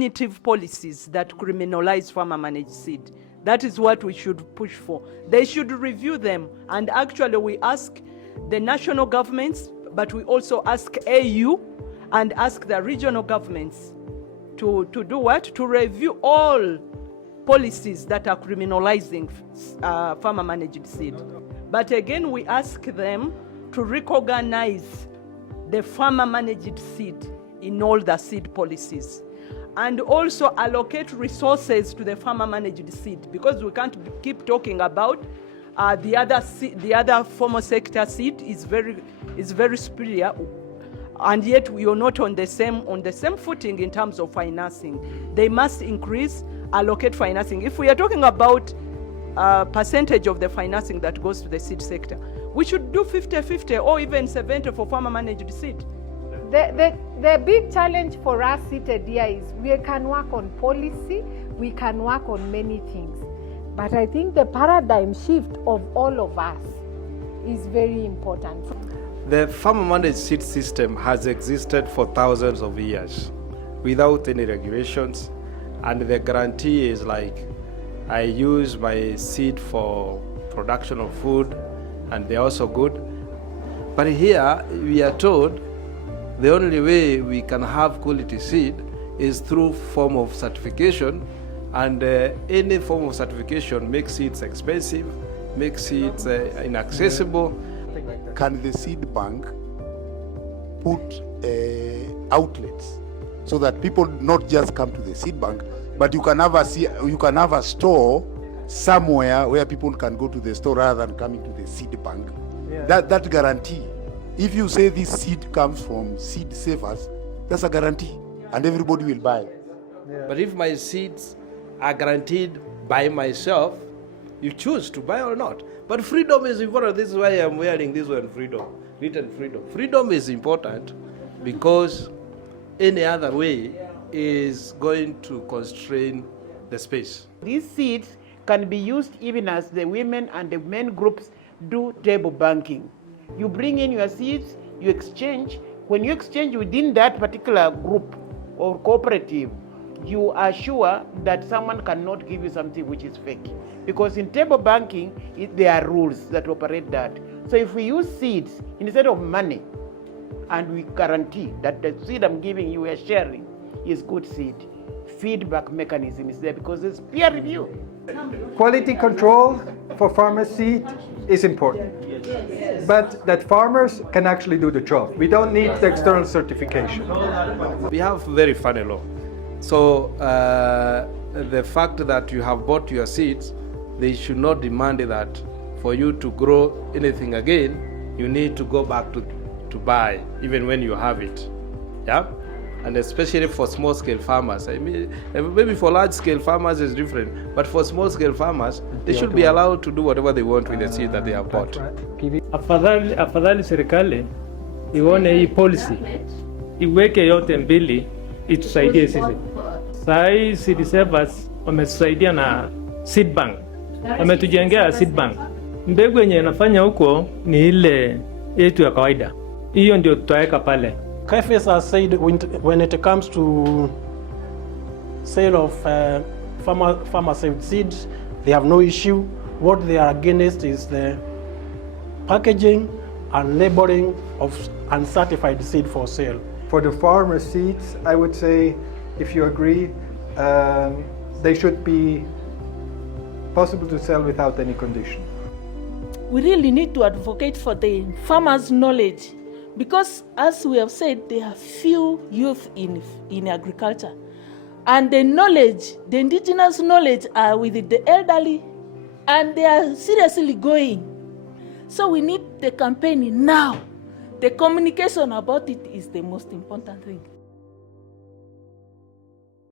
punitive policies that criminalize farmer-managed seed. That is what we should push for. They should review them. And actually, we ask the national governments, but we also ask AU and ask the regional governments to do what? To review all policies that are criminalizing farmer-managed seed. But again, we ask them to recognize the farmer-managed seed in all the seed policies, and also allocate resources to the farmer-managed seed, because we can't keep talking about the other formal sector seed is very superior, and yet we are not on the same footing in terms of financing. They must increase, allocate financing. If we are talking about percentage of the financing that goes to the seed sector, we should do 50-50 or even 70 for farmer-managed seed. The big challenge for us seated here is we can work on policy, we can work on many things. But I think the paradigm shift of all of us is very important. The farmer-managed seed system has existed for thousands of years without any regulations, and the guarantee is like, I use my seed for production of food, and they're also good. But here we are told the only way we can have quality seed is through form of certification, and any form of certification makes seeds expensive, makes seeds inaccessible. Can the seed bank put outlets so that people not just come to the seed bank, but you can have a store somewhere where people can go to the store rather than coming to the seed bank? Yeah. That guarantee. If you say this seed comes from seed savers, that's a guarantee, and everybody will buy. Yeah. But if my seeds are guaranteed by myself, you choose to buy or not. But freedom is important. This is why I'm wearing this one, freedom, written freedom. Freedom is important because any other way is going to constrain the space. These seeds can be used even as the women and the men groups do table banking. You bring in your seeds, you exchange. When you exchange within that particular group or cooperative, you are sure that someone cannot give you something which is fake. Because in table banking, there are rules that operate that. So if we use seeds instead of money, and we guarantee that the seed I'm giving you, we are sharing, is good seed, feedback mechanism is there because there's peer review. Quality control for farmer seed is important, but that farmers can actually do the job. We don't need the external certification. We have very funny law. So the fact that you have bought your seeds, they should not demand that for you to grow anything again, you need to go back to buy, even when you have it. Yeah? And especially for small-scale farmers. I mean, maybe for large-scale farmers it's different, but for small-scale farmers, they should be allowed to do whatever they want with the seed that they have bought. Afadhali serikali ione hii policy, iweke yote mbili, itusaidie sisi. Saa hii seed savers wametusaidia na seed bank, wametujengea seed bank. Mbegu yenye inafanya huko ni ile yetu ya kawaida. Hiyo ndio tutaweka pale. KFS has said when it comes to sale of farmer saved seeds, they have no issue. What they are against is the packaging and labeling of uncertified seed for sale. For the farmer seeds, I would say, if you agree, they should be possible to sell without any condition. We really need to advocate for the farmers' knowledge, because as we have said, there are few youth in agriculture. And the knowledge, the indigenous knowledge are with the elderly, and they are seriously going. So we need the campaign now. The communication about it is the most important thing.